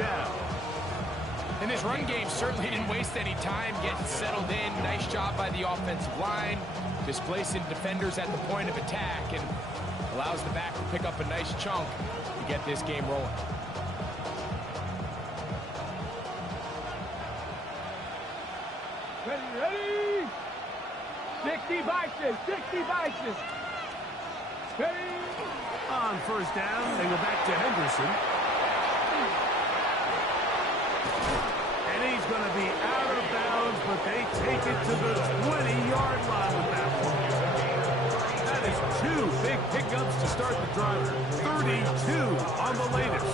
down. And this run game certainly didn't waste any time getting settled in. Nice job by the offensive line, displacing defenders at the point of attack, and allows the back to pick up a nice chunk to get this game rolling. Ready? 60 vices, 60 vices. Ready? On first down, they go back to Henderson. And he's going to be out of bounds, but they take it to the 20-yard line with that one. That is 2 big pickups to start the drive. 32 on the latest.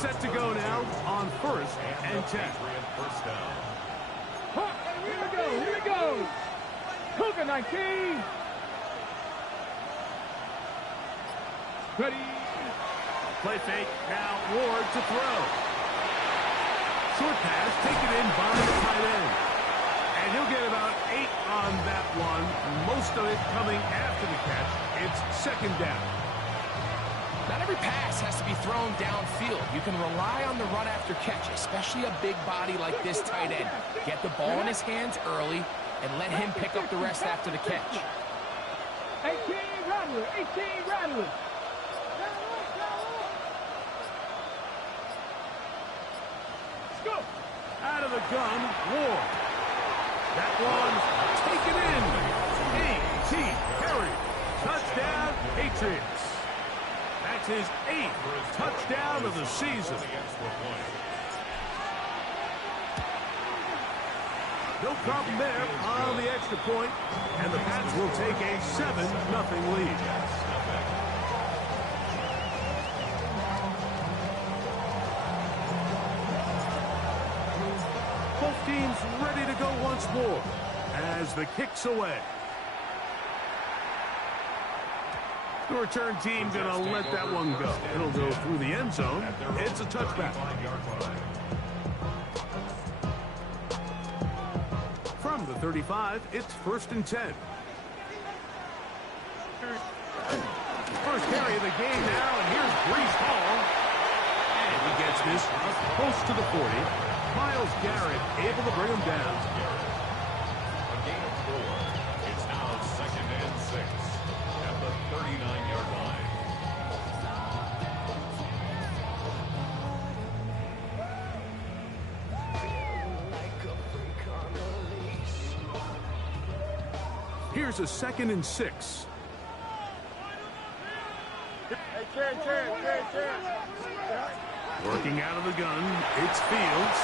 Set to go now on first and 10. Here we go. Cougar 19. Ready. Play fake, now Ward to throw. Short pass, taken in by the tight end. And he'll get about 8 on that one. Most of it coming after the catch. It's second down. Not every pass has to be thrown downfield. You can rely on the run after catch, especially a big body like this tight end. Get the ball in his hands early and let him pick up the rest after the catch. 18 Rattler, 18 Rattler. Let's go. Out of the gun, Ward. That one taken in. A.T. Perry. Touchdown, Patriots. That's his 8th touchdown of the season. No problem there on the extra point, and the Pats will take a 7-0 lead. Both teams ready to go once more as the kick's away. The return team going to let that one go. It'll go through the end zone. It's a touchback. From the 35, it's first and 10. First carry of the game now, and here's Breece Hall. And he gets this up close to the 40. Myles Garrett able to bring him down. A gain of 4. It's now second and 6 at the 39-yard line. Here's a second and 6. Working out of the gun, it's Fields.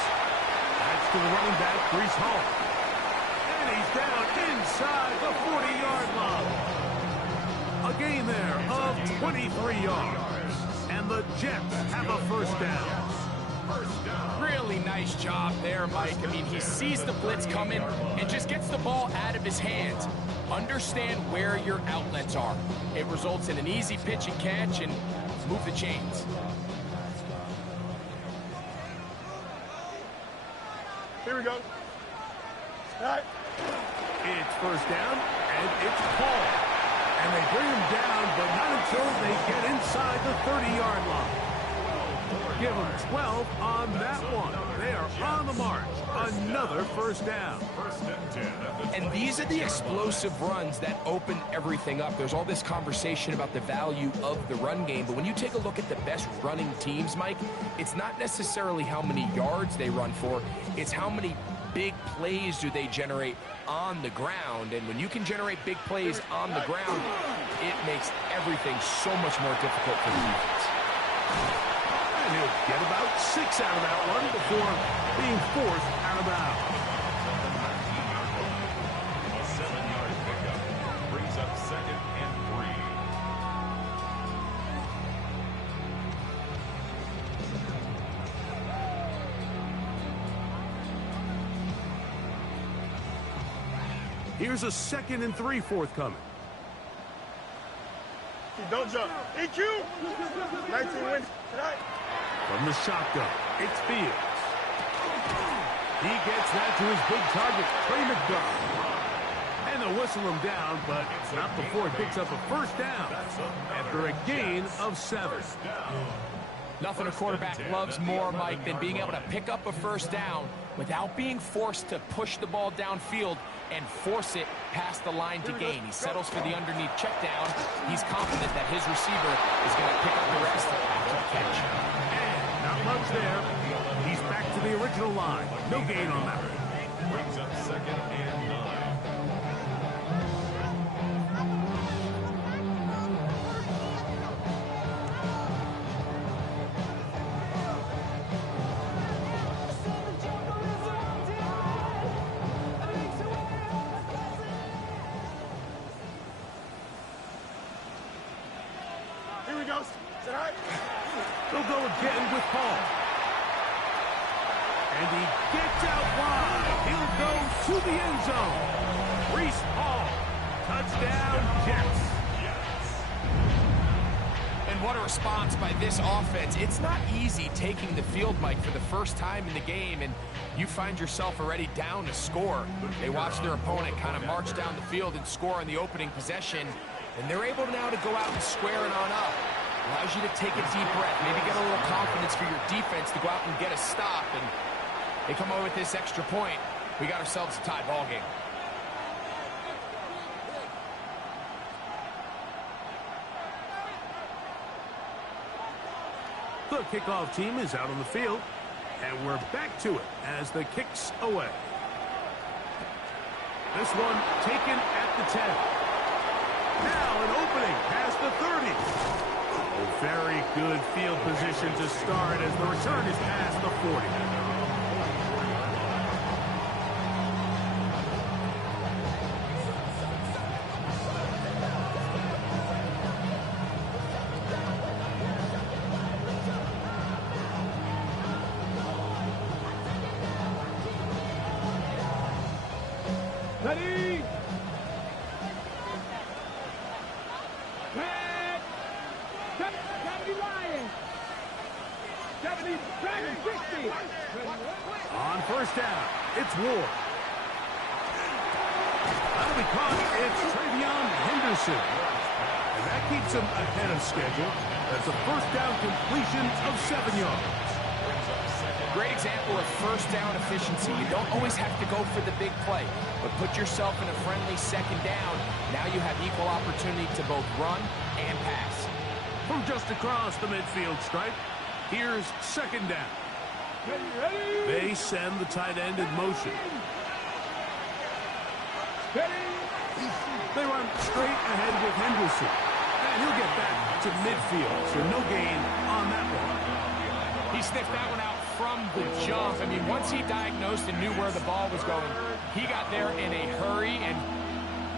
That's to the running back, Breece Hall. And he's down inside the 40-yard line. A gain there of 23 yards. And the Jets have a first down. Really nice job there, Mike. I mean, he sees the blitz coming and just gets the ball out of his hands. Understand where your outlets are. It results in an easy pitch and catch and move the chains. Here we go. All right. It's first down, and it's Paul. And they bring him down, but not until they get inside the 30-yard line. Give them 12 on that one. They are on the march. Another first down. And these are the explosive runs that open everything up. There's all this conversation about the value of the run game, but when you take a look at the best running teams, Mike, it's not necessarily how many yards they run for, it's how many big plays do they generate on the ground. And when you can generate big plays on the ground, it makes everything so much more difficult for the defense. And he'll get about 6 out of that one before being forced out of bounds. A 7-yard pickup brings up second and 3. Here's a 2nd and 3 forthcoming. Don't jump. EQ. 19 wins. From the shotgun, it's Fields. He gets that to his big target, Trey McDuffie. And they'll whistle him down, but not before he picks up a first down after a gain of 7. Nothing a quarterback loves more, Mike, than being able to pick up a first down without being forced to push the ball downfield and force it past the line to gain. He settles for the underneath check down. He's confident that his receiver is going to pick up the rest after the catch. And not much there. He's back to the original line. No gain on that. Brings up 2nd and 9. Here he goes. Is it all right? They'll go again with Hall. And he gets out wide. He'll go to the end zone. Reese Hall. Touchdown, Jets. And what a response by this offense. It's not easy taking the field, Mike, for the first time in the game, and you find yourself already down to score. They watch their opponent kind of march down the field and score on the opening possession, and they're able now to go out and square it on up. Allows you to take a deep breath, maybe get a little confidence for your defense to go out and get a stop, and they come over with this extra point. We got ourselves a tied ball game. The kickoff team is out on the field, and we're back to it as the kick's away. This one taken at the 10. Now an opening past the 30. A very good field position to start as the return is past the 40. Ready? Red. 70 Lions. 70 Dragon 60. On first down, it's Ward. That'll be caught. It's Travion Henderson. And that keeps him ahead of schedule. That's a first down completion of 7 yards. Great example of first down efficiency. You don't always have to go for the big play, but put yourself in a friendly second down. Now you have equal opportunity to both run and pass. From just across the midfield stripe, here's second down. Ready? They send the tight end in motion. Ready? They run straight ahead with Henderson. And he'll get back to midfield, so no gain on that one. He sniffed that one out from the jump. I mean, once he diagnosed and knew where the ball was going, he got there in a hurry, and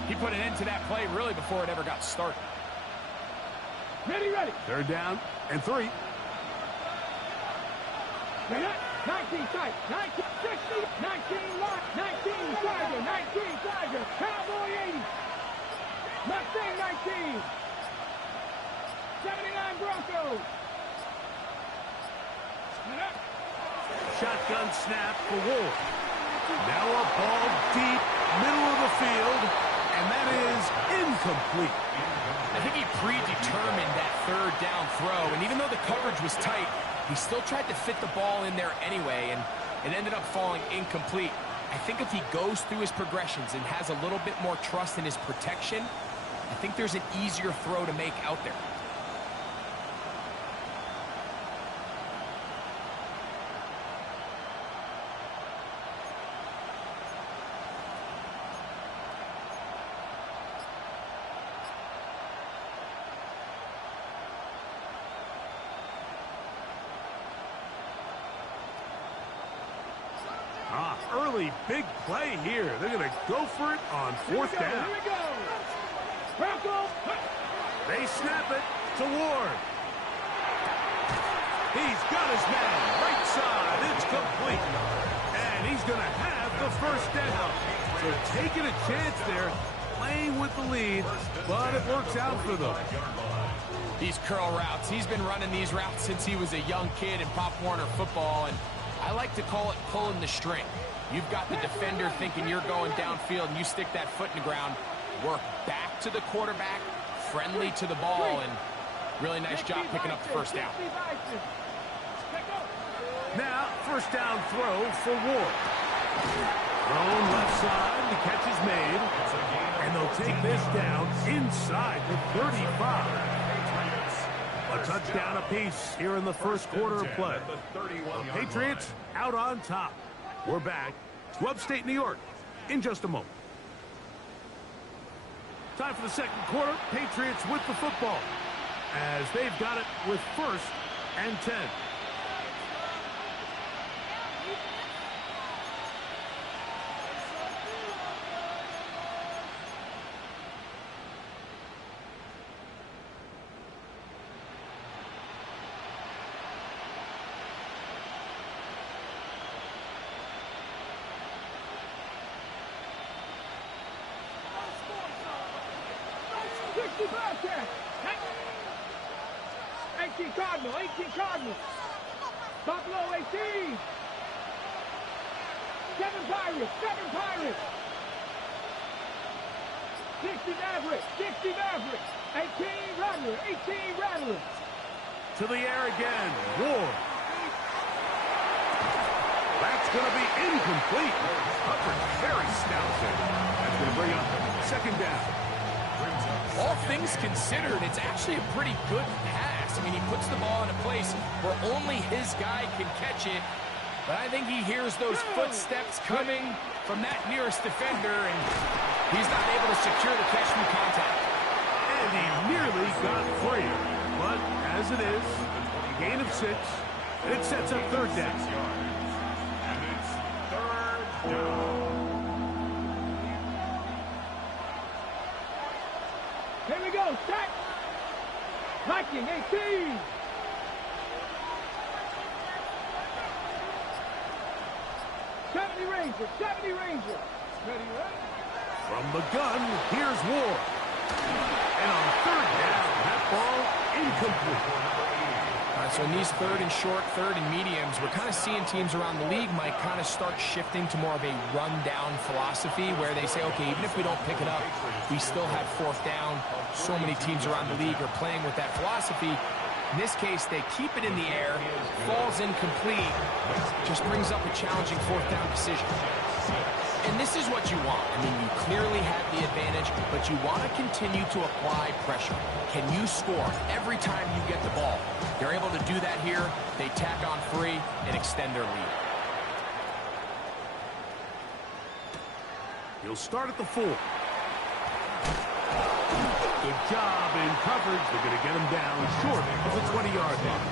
he put an end to that play really before it ever got started. Ready? Third down and 3. 19 tight. 19 60. 19 lock. 19 Tiger. 19 Tiger. Cowboy 80. Mustang 19. 79 Broncos. Shotgun snap for Ward. Now a ball deep, middle of the field, and that is incomplete. I think he predetermined that third down throw, and even though the coverage was tight, he still tried to fit the ball in there anyway, and it ended up falling incomplete. I think if he goes through his progressions and has a little bit more trust in his protection, I think there's an easier throw to make out there. Early big play here. They're going to go for it on fourth down. Here we go. Broncos. They snap it to Ward. He's got his man right side. It's complete. And he's going to have the first down. So taking a chance there, playing with the lead, but it works out for them. These curl routes, he's been running these routes since he was a young kid in Pop Warner football, and I like to call it pulling the string. You've got the defender thinking you're going downfield, and you stick that foot in the ground, work back to the quarterback, friendly to the ball, and really nice job picking up the first down. Now, first down throw for Ward. Thrown left side, the catch is made. And they'll take this down inside the 35. A touchdown apiece here in the first quarter of play. The Patriots out on top. We're back to upstate New York in just a moment. Time for the second quarter. Patriots with the football as they've got it with first and 10. Cardinal, 18 Cardinal. Buffalo 18. 7 Pirates, 7 Pirates. 60 Mavericks, 60 Mavericks. 18 Rattler, 18 Rattler. To the air again, Ward. That's going to be incomplete. Hubbard very stout there. That's going to bring up second down. All things considered, it's actually a pretty good pass. I mean, he puts the ball in a place where only his guy can catch it. But I think he hears those footsteps coming from that nearest defender, and he's not able to secure the catch through contact. And he nearly got free. But as it is, a gain of 6, and it sets up third down. And it's third down. Here we go, set. Viking, 18. Ranger, 70 Ranger. Ready, ready? From the gun, here's Ward. And on third down, that ball incomplete. All right, so in these third and short, third and mediums, we're kind of seeing teams around the league might kind of start shifting to more of a run-down philosophy where they say, okay, even if we don't pick it up, we still have fourth down. So many teams around the league are playing with that philosophy. In this case, they keep it in the air, falls incomplete, just brings up a challenging fourth down decision. And this is what you want. I mean, you clearly have the advantage, but you want to continue to apply pressure. Can you score every time you get the ball? They're able to do that here. They tack on 3 and extend their lead. He'll start at the 4. Good job in coverage. They're going to get him down short of the 20-yard line.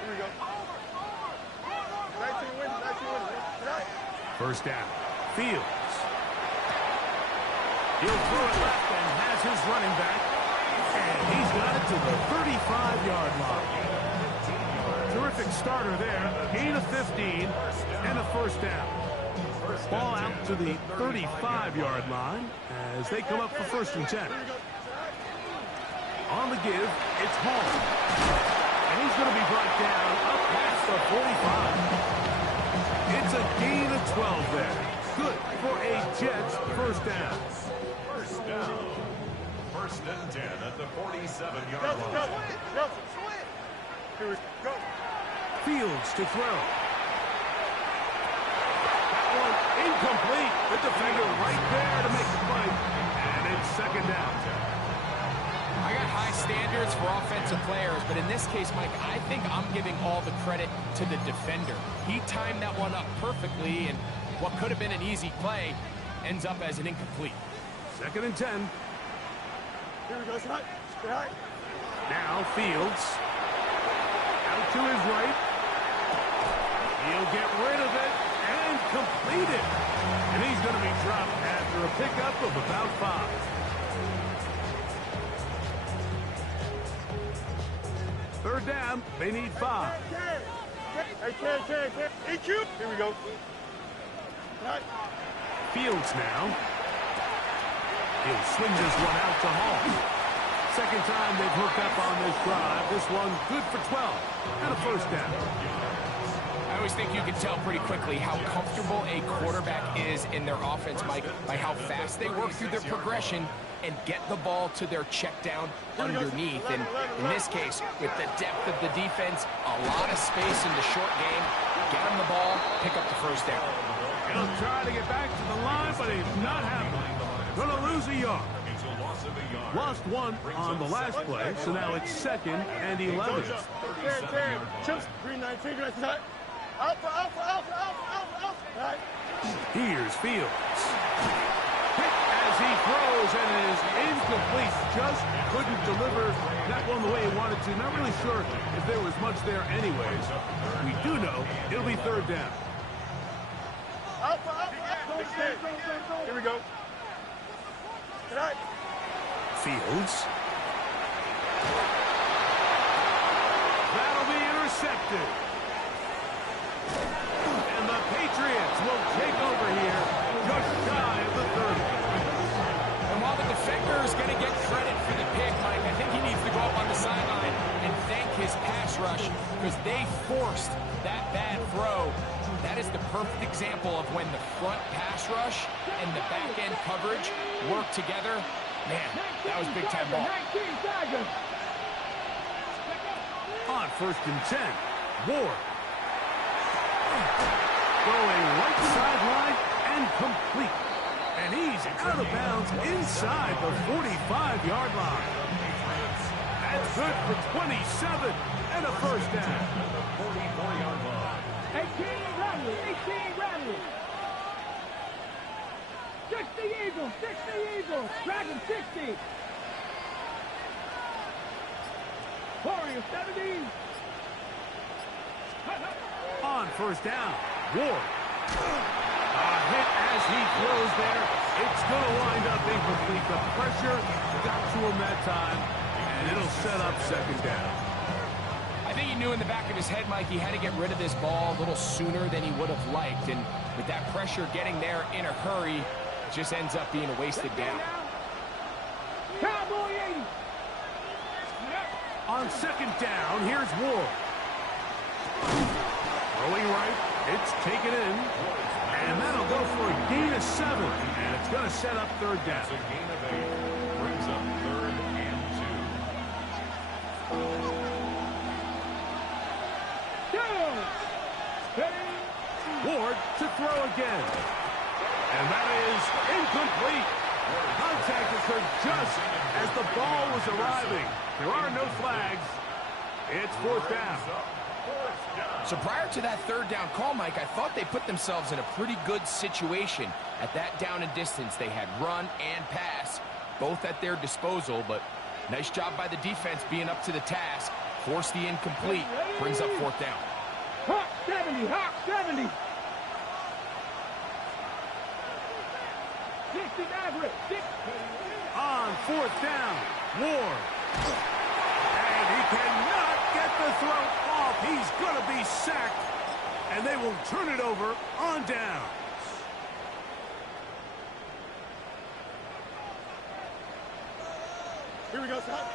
Here we go. 19 wins, 19 wins. First down. Fields. He'll throw it left and has his running back. And he's got it to the 35-yard line. Terrific starter there. Gain of 15 and a first down. Ball out to the 35-yard line as they come up for first and 10. On the give, it's Hall. And he's going to be brought down up past the 45. It's a gain of 12 there. Good for a Jets first down. First down. First and 10 at the 47-yard line. Here we go. Fields to throw. That one incomplete. The defender right there to make the play. And it's second down. I got high standards for offensive players, but in this case, Mike, I think I'm giving all the credit to the defender. He timed that one up perfectly, and what could have been an easy play ends up as an incomplete. Second and 10. Here we go. Stay high. Now Fields. Out to his right. He'll get rid of it and complete it. And he's going to be dropped after a pickup of about 5. Third down, they need 5. Hey, Ken. EQ. Here we go. Right. Fields now. He'll swing this one out to Hall. Second time they've hooked up on this drive. This one good for 12 and a first down. I always think you can tell pretty quickly how comfortable a quarterback is in their offense, Mike, by how fast they work through their progression and get the ball to their check down underneath. And in this case, with the depth of the defense, a lot of space in the short game, get him the ball, pick up the first down. He'll try to get back to the line, but it's not happening. Gonna lose a yard. Lost one on the last play, so now it's 2nd and 11. Chips, green 19, alpha, alpha, alpha, alpha, alpha. Right. Here's Fields. Hit as he throws, and it is incomplete. Just couldn't deliver that one the way he wanted to. Not really sure if there was much there anyways. We do know it'll be 3rd down. Alpha, alpha, alpha. Here we go. Good night. Fields. That'll be intercepted. And the Patriots will take over here just shy of the 30. And while the defender is going to get credit for the pick, Mike, I think he needs to go up on the sideline and thank his pass rush because they forced that bad throw. That is the perfect example of when the front pass rush and the back end coverage work together. Man, that was big-time ball. On 1st and 10, Ward. Going right sideline and complete. And he's out of bounds inside the 45-yard line. That's good for 27 and a first down. 18 Radley, 18 Radley. 60 Eagles, 60 Eagles. Dragon 60. Warrior 70. On 1st down, Ward. A hit as he throws there. It's going to wind up incomplete. The pressure got to him that time, and it'll set up 2nd down. I think he knew in the back of his head, Mike, he had to get rid of this ball a little sooner than he would have liked. And with that pressure getting there in a hurry, it just ends up being a wasted down. Cowboy 80. On 2nd down, here's Ward. Throwing right, it's taken in. And that'll go for a gain of 7. And it's going to set up 3rd down. A gain of 8 brings up 3rd and 2. Ward to throw again. And that is incomplete. Contact occurred just as the ball was arriving. There are no flags. It's 4th down. So prior to that 3rd down call, Mike, I thought they put themselves in a pretty good situation at that down and distance. They had run and pass, both at their disposal, but nice job by the defense being up to the task. Force the incomplete, brings up 4th down. Hawk 70, Hawk 70. 60 Maverick, 60. On 4th down, Ward. And he cannot get the throw off. He's going to be sacked. And they will turn it over on down. Here we go, son.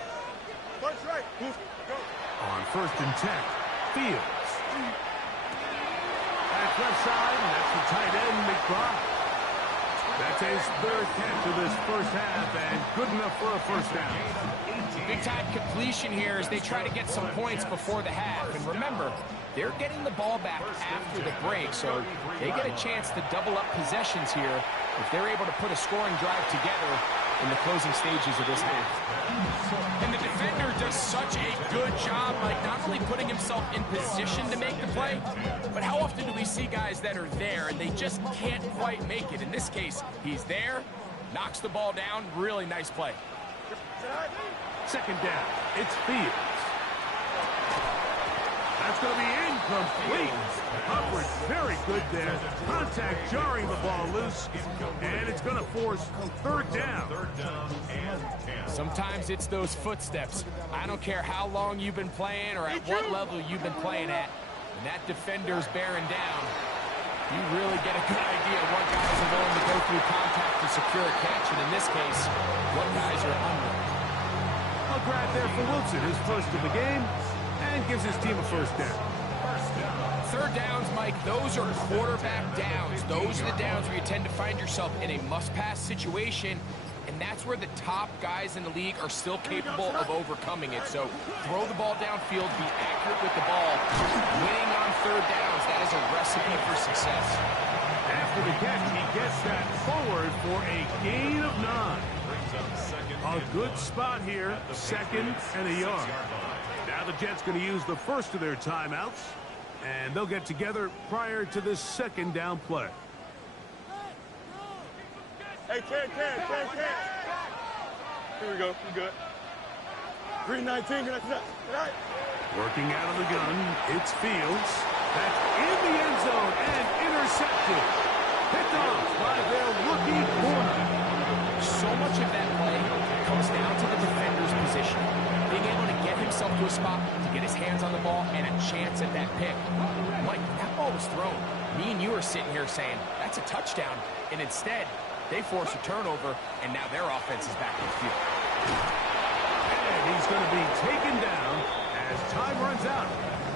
First right. Go. On 1st and 10, Fields. Back left side, and that's the tight end, McBride. That's his 3rd catch of this first half, and good enough for a first down. Big-time completion here as they try to get some points before the half. And remember, they're getting the ball back after the break, so they get a chance to double up possessions here if they're able to put a scoring drive together in the closing stages of this half. And the defender does such a good job, like not only putting himself in position to make the play, but how often do we see guys that are there and they just can't quite make it? In this case, he's there, knocks the ball down, really nice play. 2nd down, it's Fields. That's going to be incomplete. Coverage very good there. Contact jarring the ball loose, and it's going to force 3rd down. Sometimes it's those footsteps. I don't care how long you've been playing or at what level you've been playing at. When that defender's bearing down, you really get a good idea of what guys are willing to go through contact to secure a catch, and in this case, what guys are under. A grab there for Wilson, his first of the game, and gives his team a first down. 3rd third downs, Mike, those are quarterback downs. Those are the downs where you tend to find yourself in a must-pass situation, and that's where the top guys in the league are still capable of overcoming it. So throw the ball downfield, be accurate with the ball. Winning on third downs, that is a recipe for success. After the catch, he gets that forward for a gain of 9. A good spot here, 2nd and a yard. Now the Jets going to use the first of their timeouts, and they'll get together prior to this 2nd down play. Hey, Ken. Here we go. You good. 319. Good night. Working out of the gun, it's Fields. That's in the end zone and intercepted. Picked off by their rookie corner. So much of that play comes down to the defender's position. Being able to get himself to a spot, to get his hands on the ball, and a chance at that pick. Mike, that ball was thrown. Me and you are sitting here saying, that's a touchdown. And instead, they force a turnover, and now their offense is back in the field. And he's going to be taken down as time runs out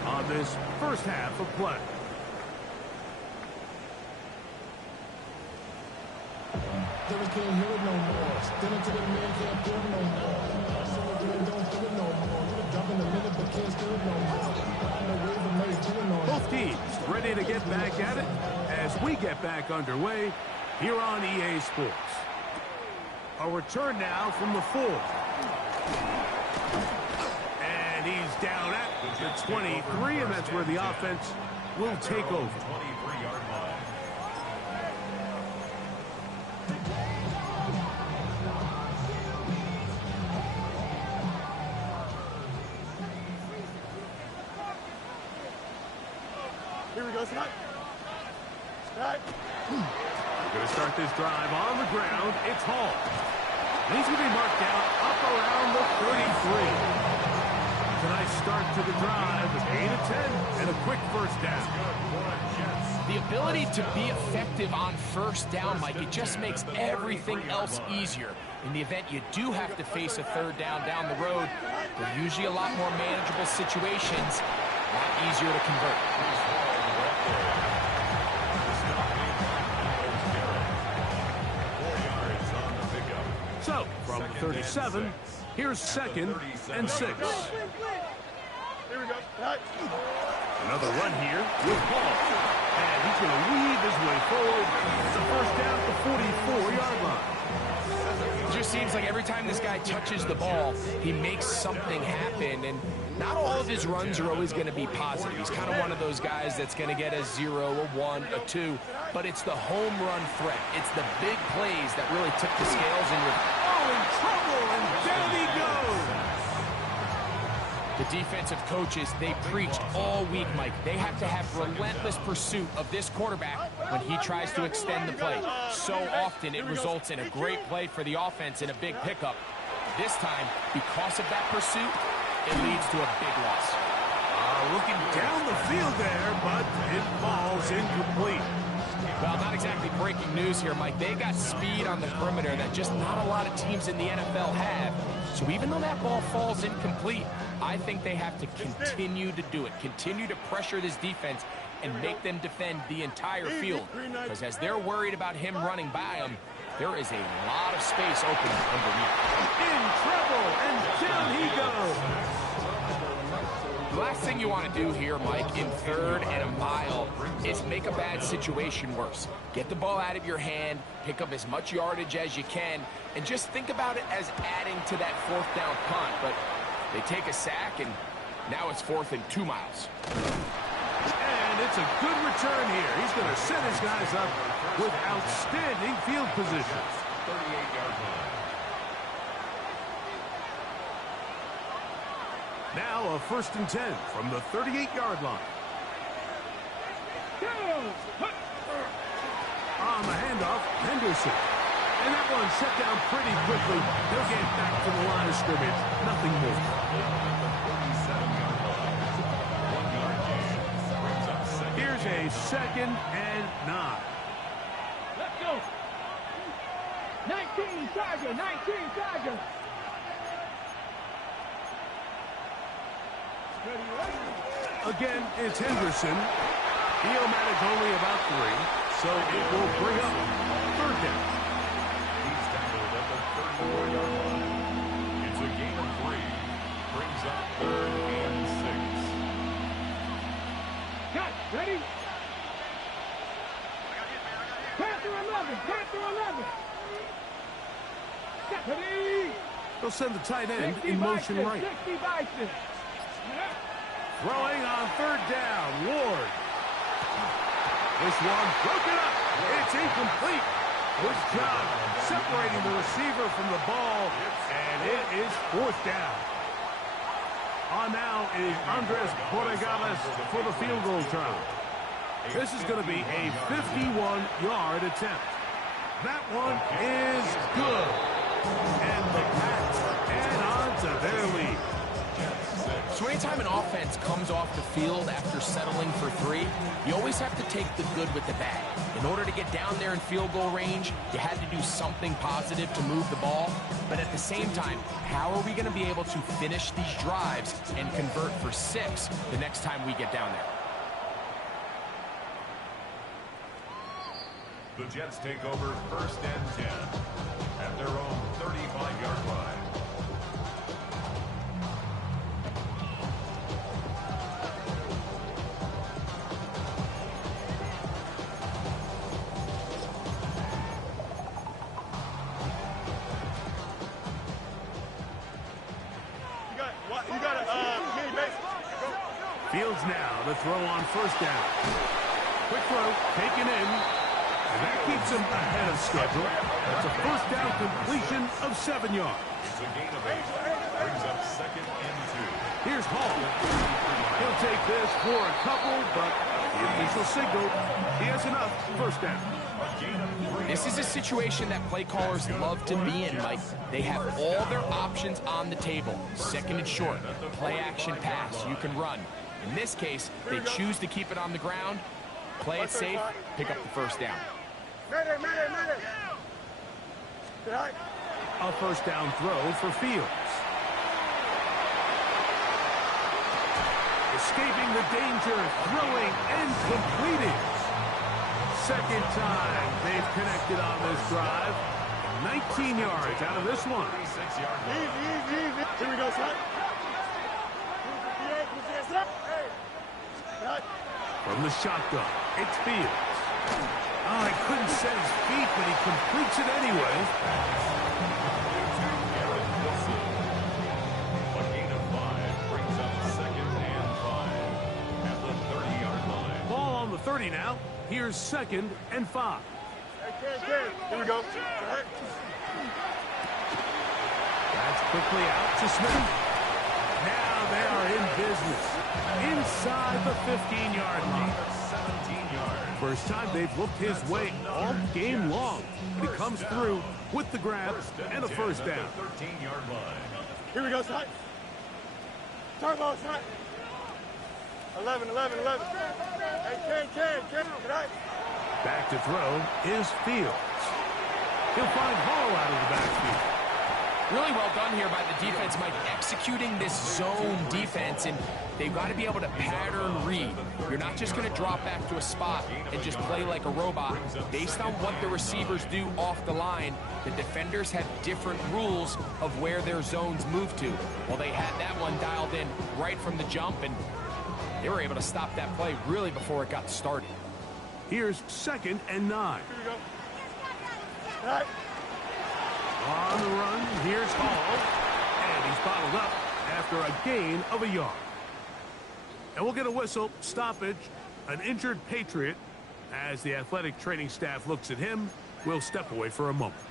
on this first half of play. Can't hear it no more. Still into the man, can't feel it no more. Don't feel it no more. You're dropping a minute, but can't steal it no more. Both teams ready to get back at it as we get back underway here on EA Sports. A return now from the 4. And he's down at the 23, and that's where the offense will take over. 23-yard line. Here we go, Snap. We're going to start this drive on the ground. It's Hall. And he's going to be marked down up around the 33. It's a nice start to the drive. A gain of 10 and a quick first down. The ability to be effective on first down, Mike, it just makes everything else easier. In the event you do have to face a third down the road, they're usually a lot more manageable situations, a lot easier to convert. So, from 37, here's 2nd and 6. Here we go. Another run here with Hall. And he's going to weave his way forward. It's a first down at the 44-yard line. It just seems like every time this guy touches the ball, he makes something happen. And not all of his runs are always going to be positive. He's kind of one of those guys that's going to get a 0, a 1, a 2. But it's the home run threat. It's the big plays that really tip the scales in your... Oh, in trouble, and down he goes. The defensive coaches, they preach all week, Mike. They have to have relentless pursuit of this quarterback when he tries to extend the play. So often it results in a great play for the offense and a big pickup. This time, because of that pursuit, it leads to a big loss. Looking down the field there, but it falls incomplete. Well, not exactly breaking news here, Mike. They got speed on the perimeter that just not a lot of teams in the NFL have. So even though that ball falls incomplete, I think they have to continue to do it. Continue to pressure this defense and make them defend the entire field. Because as they're worried about him running by them, there is a lot of space open underneath. In trouble, and down he goes. The last thing you want to do here, Mike, in 3rd and a mile is make a bad situation worse. Get the ball out of your hand, pick up as much yardage as you can, and just think about it as adding to that 4th down punt. But they take a sack, and now it's 4th and 2 miles. And it's a good return here. He's going to set his guys up with outstanding field position. 38-yard line. Now a 1st and 10 from the 38-yard line. On the handoff, Henderson. And that one shut down pretty quickly. They'll get back to the line of scrimmage. Nothing more. Here's a 2nd and 9. Let's go. 19 Tiger. Again, it's Henderson. Field manage only about 3, so it will bring up third down. He's tackled at the 34-yard line. It's a gain of 3. Brings up 3rd and 6. Cut. Ready? Panther 11. Panther 11. Ready? They'll send the tight end in motion right. 60 Bison. Throwing on third down, Ward. This one broken up. It's incomplete. Good job separating the receiver from the ball, and it is 4th down. On now is Andres Borregales for the field goal try. This is going to be a 51-yard attempt. That one is good. And the Pats add on to their lead. So anytime an offense comes off the field after settling for 3, you always have to take the good with the bad. In order to get down there in field goal range, you had to do something positive to move the ball. But at the same time, how are we going to be able to finish these drives and convert for 6 the next time we get down there? The Jets take over 1st and 10 at their own 35-yard line. You got a mini base. Go. Fields now to throw on 1st down. Quick throw, taken in. And that keeps him ahead of schedule. That's a 1st down completion of 7 yards. It's a gain of 8. Brings up 2nd and 2. Here's Hall. He'll take this for a couple, but the official signal, he has enough. 1st down. This is a situation that play callers love to be in, Mike. They have all their options on the table. 2nd and short, play action pass, you can run. In this case, they choose to keep it on the ground, play it safe, pick up the 1st down. Mayday. A 1st down throw for Fields. Escaping the danger, throwing and completing. 2nd time they've connected on this drive. 19 yards out of this one. Easy. Here we go, son. From the shotgun, it's Fields. Oh, he couldn't set his feet, but he completes it anyway. A gain of 5 brings up 2nd and 5 at the 30-yard line. Ball on the 30 now. Here's 2nd and 5. Here we go. That's quickly out to Smith. Now they are in business. Inside the 15-yard line. 17 yards. First time they've looked his way all game long. But he comes through with the grab and a 1st down. 13-yard line. Here we go, son. Turbo, son. 11. Hey, 10. Back to throw is Fields. He'll find Hall out of the backfield. Really well done here by the defense, Mike, executing this zone defense, and they've got to be able to pattern read. You're not just going to drop back to a spot and just play like a robot. Based on what the receivers do off the line, the defenders have different rules of where their zones move to. Well, they had that one dialed in right from the jump, and they were able to stop that play really before it got started. Here's 2nd and 9. Here we go. All right. On the run, here's Hall. And he's bottled up after a gain of a yard. And we'll get a whistle, stoppage, an injured Patriot. As the athletic training staff looks at him, we'll step away for a moment.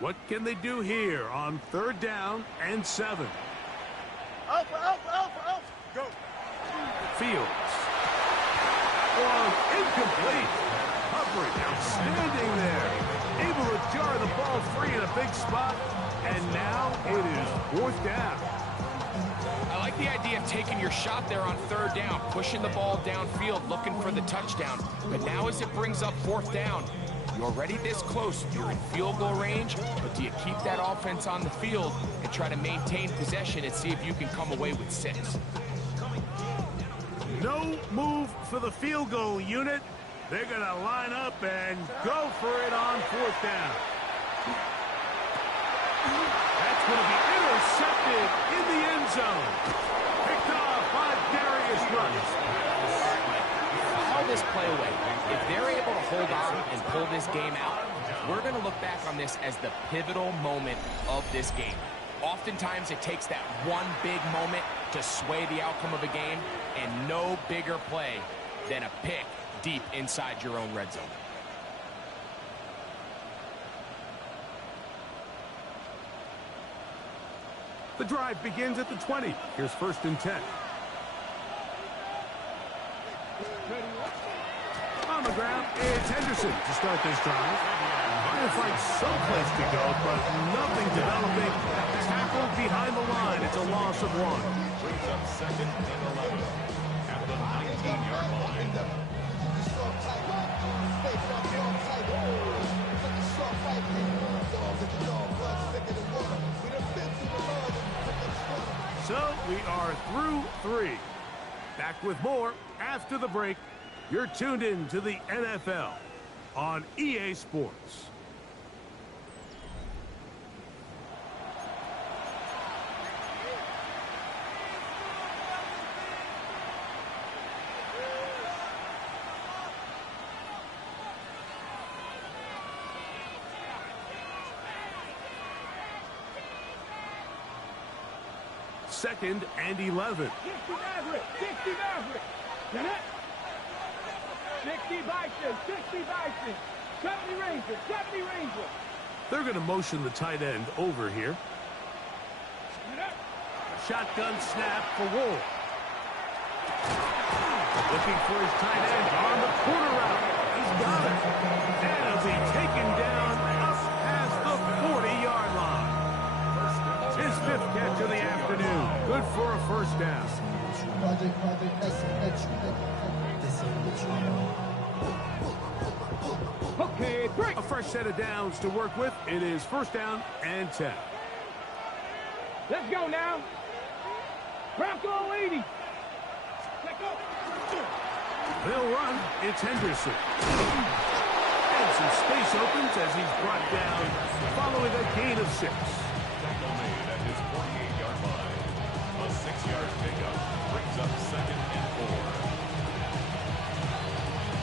What can they do here on 3rd down and 7? Alpha. Go. Fields. Oh, incomplete. Coverage outstanding there. Able to jar the ball free in a big spot. And now it is 4th down. I like the idea of taking your shot there on third down, pushing the ball downfield, looking for the touchdown. But now as it brings up fourth down, you're already this close. You're in field goal range, but do you keep that offense on the field and try to maintain possession and see if you can come away with 6? No move for the field goal unit. They're going to line up and go for it on fourth down. That's going to be intercepted in the end zone. Picked off by Darius Rush. Call this play away. If they're able to hold on and pull this game out, we're going to look back on this as the pivotal moment of this game. Oftentimes, it takes that one big moment to sway the outcome of a game, and no bigger play than a pick deep inside your own red zone. The drive begins at the 20. Here's 1st and 10. On the ground, it's Henderson to start this drive. Trying to find someplace to go, but nothing developing. Tackled behind the line. It's a loss of 1. Brings up 2nd and 11 at the 19-yard line. So we are through 3. Back with more after the break. You're tuned in to the NFL on EA Sports. Second and 11. 60 Maverick, 60 Maverick. Get it? 60 Bison, 60 Bison. 70 Ranger, 70 Ranger. They're going to motion the tight end over here. Get it? Shotgun snap for Ward. Looking for his tight end on the corner route. He's got it. And it'll be taken down up past the 40-yard line. His 5th catch of the afternoon. Good for a first down. Okay, break. A fresh set of downs to work with. It is 1st down and 10. Let's go now. Bronco 80. Let go. They'll run. It's Henderson. And some space opens as he's brought down following a gain of 6. Tackle made at his 48-yard line. A 6-yard pickup brings up 2nd and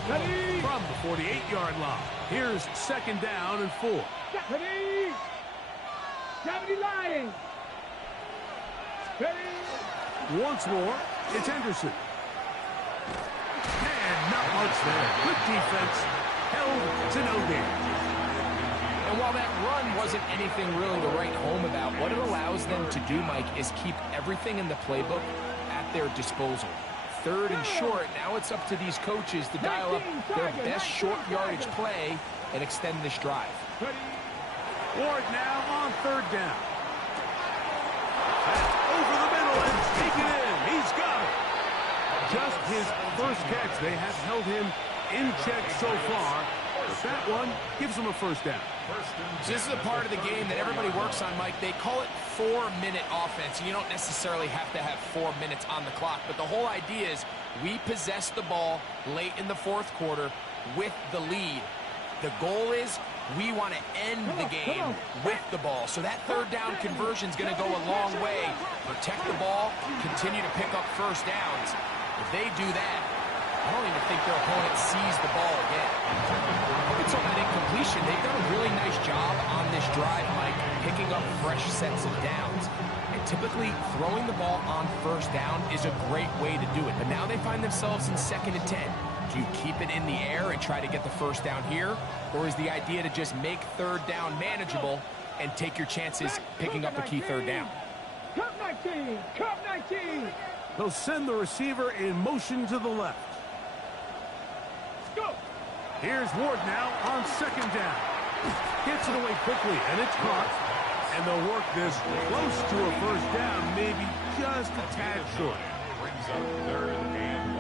4. Ready. From the 48-yard line, here's 2nd down and 4. Ready. 70 Lions. Ready. Once more, it's Henderson. And not much there. Good defense. Held to no gain. And while that run wasn't anything really to write home about, what it allows them to do, Mike, is keep everything in the playbook at their disposal. 3rd and short, now it's up to these coaches to dial up their best short yardage play and extend this drive. Ward now on 3rd down. That's over the middle and taken in. He's got it. Just his 1st catch. They have held him in check so far. But that one gives him a 1st down. So this is a part of the game that everybody works on, Mike. They call it 4-minute offense. You don't necessarily have to have 4 minutes on the clock, but the whole idea is we possess the ball late in the 4th quarter with the lead. The goal is we want to end the game with the ball. So that 3rd down conversion is going to go a long way. Protect the ball, continue to pick up 1st downs. If they do that, I don't even think their opponent sees the ball again. Up until that incompletion, they've done a really nice job on this drive, Mike, picking up fresh sets of downs. And typically, throwing the ball on 1st down is a great way to do it. But now they find themselves in 2nd and 10. Do you keep it in the air and try to get the 1st down here? Or is the idea to just make 3rd down manageable and take your chances picking up a key 3rd down? Cup 19. Cup 19. They'll send the receiver in motion to the left. Go. Here's Ward now on 2nd down. Gets it away quickly, and it's caught. And they'll work this close to a first down, maybe just a tad short. Brings up 3rd and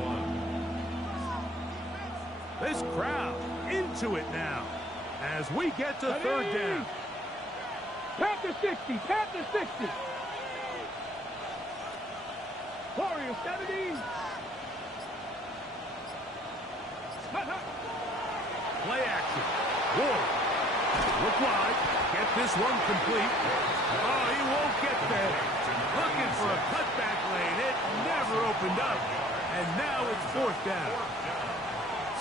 1. This crowd into it now as we get to 3rd down. Panther 60, Panther 60. Warriors 70. Play action. Ward. Look wide. Get this one complete. Oh, he won't get there. Looking for a cutback lane. It never opened up. And now it's 4th down.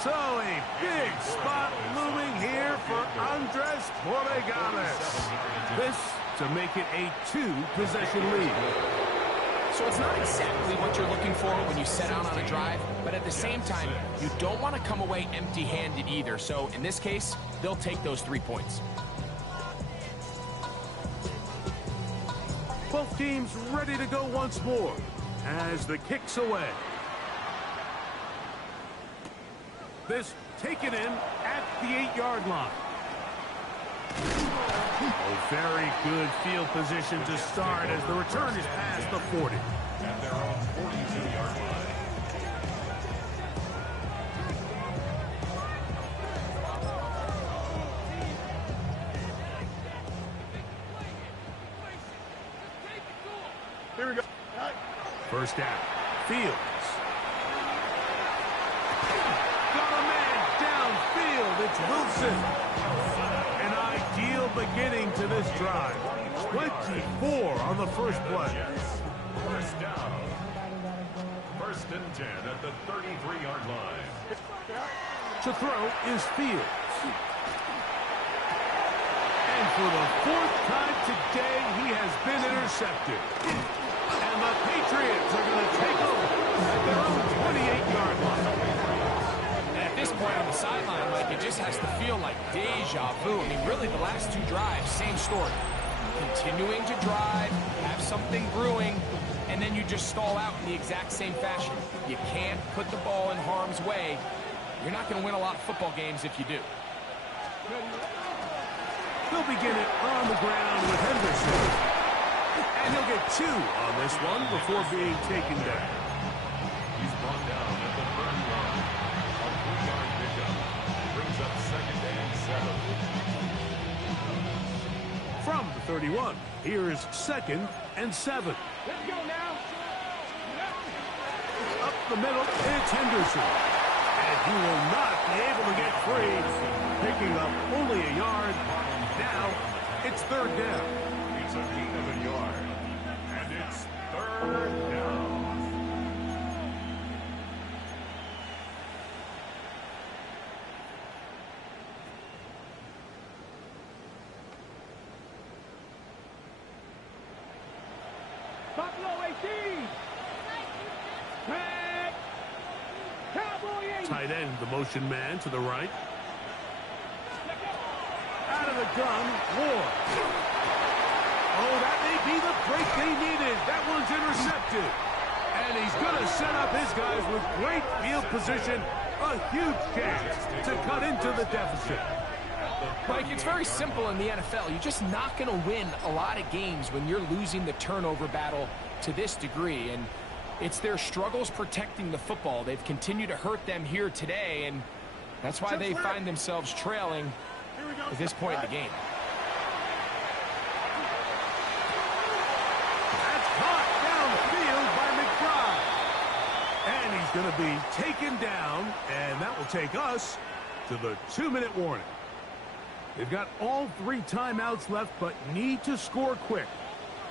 So a big spot looming here for Andres Borregales. This to make it a 2-possession lead. So it's not exactly what you're looking for when you set out on a drive, but at the same time, you don't want to come away empty-handed either. So in this case, they'll take those 3 points. Both teams ready to go once more as the kick's away. This taken in at the 8-yard line. Oh, very good field position to start as the return is past the 40. At their own 42-yard line. Here we go. First down. Fields. Got a man downfield. It's Wilson. An ideal beginning to this drive. 24 on the first play. First down. 1st and 10 at the 33-yard line. To throw is Fields. And for the 4th time today, he has been intercepted. And the Patriots are going to take over at their own 28-yard line. And at this point on the sideline, Mike, it just has to feel like deja vu. I mean, really, the last 2 drives, same story. Continuing to drive, have something brewing, and then you just stall out in the exact same fashion. You can't put the ball in harm's way. You're not going to win a lot of football games if you do. They'll begin it on the ground with Henderson. And he'll get 2 on this one before being taken down. He's brought down at the 31. A 3-yard pickup. Brings up 2nd and 7. From the 31, here's 2nd and 7. Let's go now. Up the middle, it's Henderson. And he will not be able to get free. Picking up only a yard. Now, it's 3rd down. It's a gain of a yard. And it's 3rd down. Buffalo 18. Tag. Cowboy 8. Tight end, the motion man to the right. Out of the gun, Ward. Oh, that may be the break they needed. That one's intercepted. And he's going to set up his guys with great field position. A huge chance to cut into the deficit. Mike, it's very simple in the NFL. You're just not going to win a lot of games when you're losing the turnover battle to this degree. And it's their struggles protecting the football. They've continued to hurt them here today, and that's why they find themselves trailing at this point in the game. That's caught downfield by McBride. And he's going to be taken down, and that will take us to the 2-minute warning. They've got all 3 timeouts left, but need to score quick.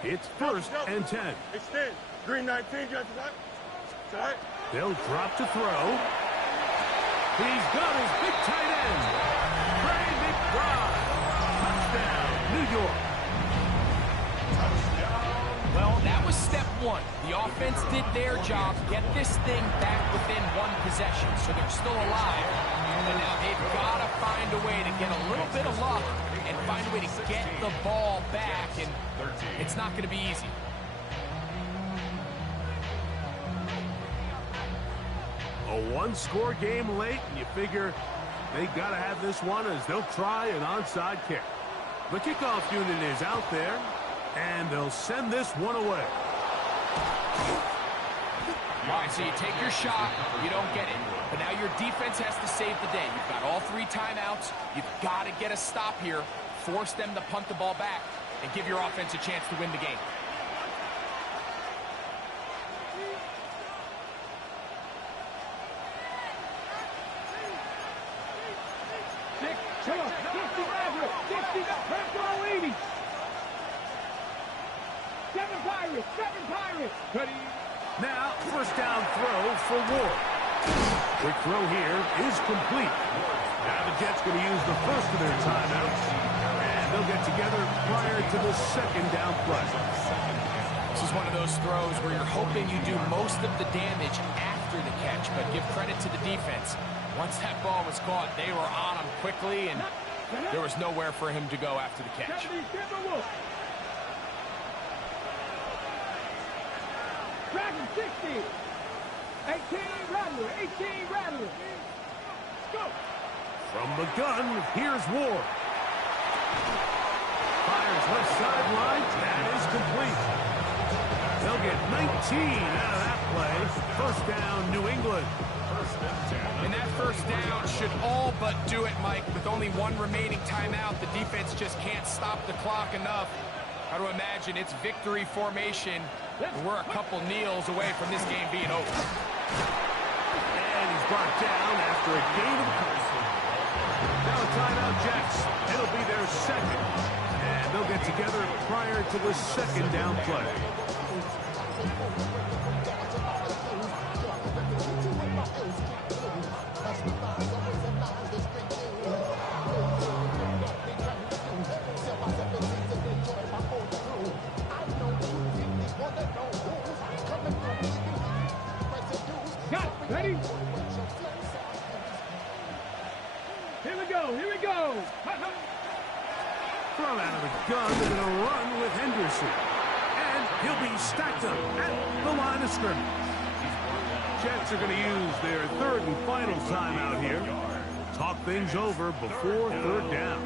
It's 1st and 10. Extend. Green 19, got to that. They'll drop to throw. He's got his big tight end. Trey McBride. Touchdown, New York. Well, that was step 1. The offense did their job, get this thing back within 1 possession, so they're still alive. And now they've got to find a way to get a little bit of luck and find a way to get the ball back, and it's not going to be easy. A 1-score game late, and you figure they got to have this one as they'll try an onside kick. The kickoff unit is out there, and they'll send this one away. All right, so you take your shot, you don't get it. But now your defense has to save the day. You've got all 3 timeouts. You've got to get a stop here, force them to punt the ball back, and give your offense a chance to win the game. Now, first down throw for Ward. Quick throw here is complete. Now the Jets going to use the first of their timeouts, and they'll get together prior to the second down play. This is one of those throws where you're hoping you do most of the damage after the catch, but give credit to the defense. Once that ball was caught, they were on him quickly, and there was nowhere for him to go after the catch. Dragon 60. 18 Rattler. 18 Rattler. Go. From the gun, here's Ward. Fires left sideline. That is complete. They'll get 19 out of that play. First down, New England. And that first down should all but do it, Mike. With only 1 remaining timeout, the defense just can't stop the clock enough. Got to imagine it's victory formation. We're a couple kneels away from this game being over. And he's brought down after a gain of couple. Now a timeout, Jets. It'll be their second. And they'll get together prior to the second down play. Ready? Here we go. Here we go. Thrown out of the gun. They're going to run with Henderson. And he'll be stacked up at the line of scrimmage. Jets are going to use their third and final timeout here. Talk things over before third down.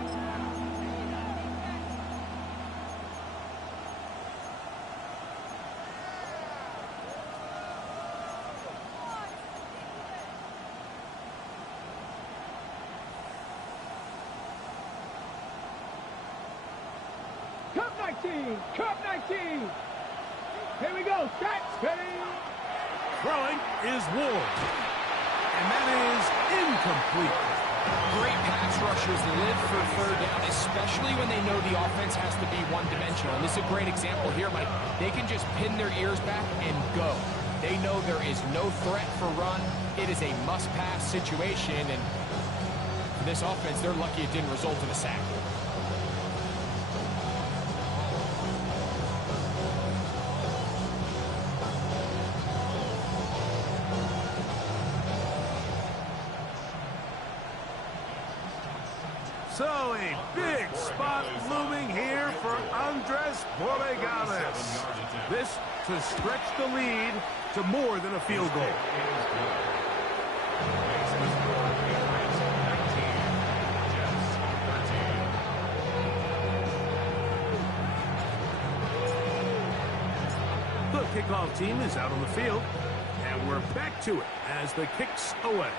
Cup 19. Cup 19. Here we go. Set. Ready? Throwing is Ward. And that is incomplete. Great pass rushers live for third down, especially when they know the offense has to be one-dimensional. And this is a great example here, Mike. They can just pin their ears back and go. They know there is no threat for run. It is a must-pass situation, and for this offense, they're lucky it didn't result in a sack. So a big spot looming here for Andres Borregales. This to stretch the lead to more than a field goal. The kickoff team is out on the field, and we're back to it as the kick's away.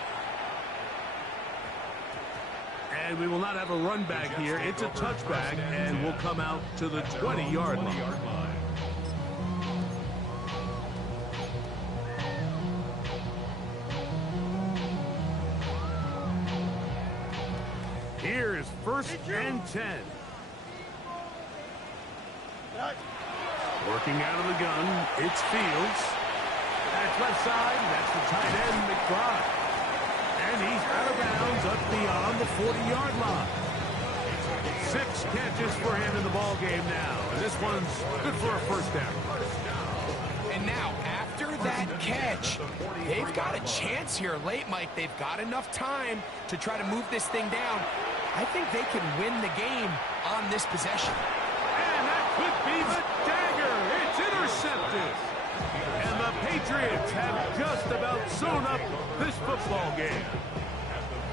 And we will not have a run back here. It's a touchback, and we'll come out to the 20-yard line. Here's first and 10. Working out of the gun, it's Fields. That's left side. That's the tight end, McBride. And he's out of bounds up beyond the 40-yard line. 6 catches for him in the ball game now. And this one's good for a first down. And now, after that catch, they've got a chance here late, Mike. They've got enough time to try to move this thing down. I think they can win the game on this possession. And that could be the dagger. It's intercepted. And the Patriots have just about sewn up this football game.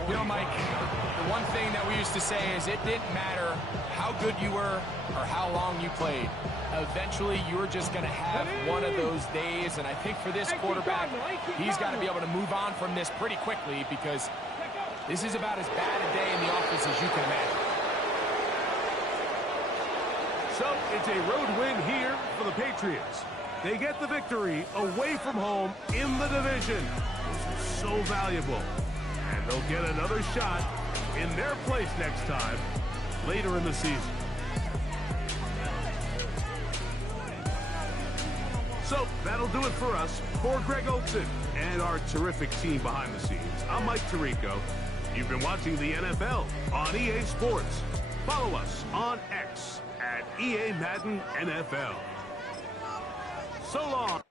You know, Mike, the One thing that we used to say is it didn't matter how good you were or how long you played. Eventually, you're just going to have one of those days, and I think for this quarterback, he's got to be able to move on from this pretty quickly because this is about as bad a day in the office as you can imagine. So it's a road win here for the Patriots. They get the victory away from home in the division. This is so valuable. And they'll get another shot in their place next time later in the season. So that'll do it for us. For Greg Olson and our terrific team behind the scenes, I'm Mike Tirico. You've been watching the NFL on EA Sports. Follow us on X at EA Madden NFL. So long.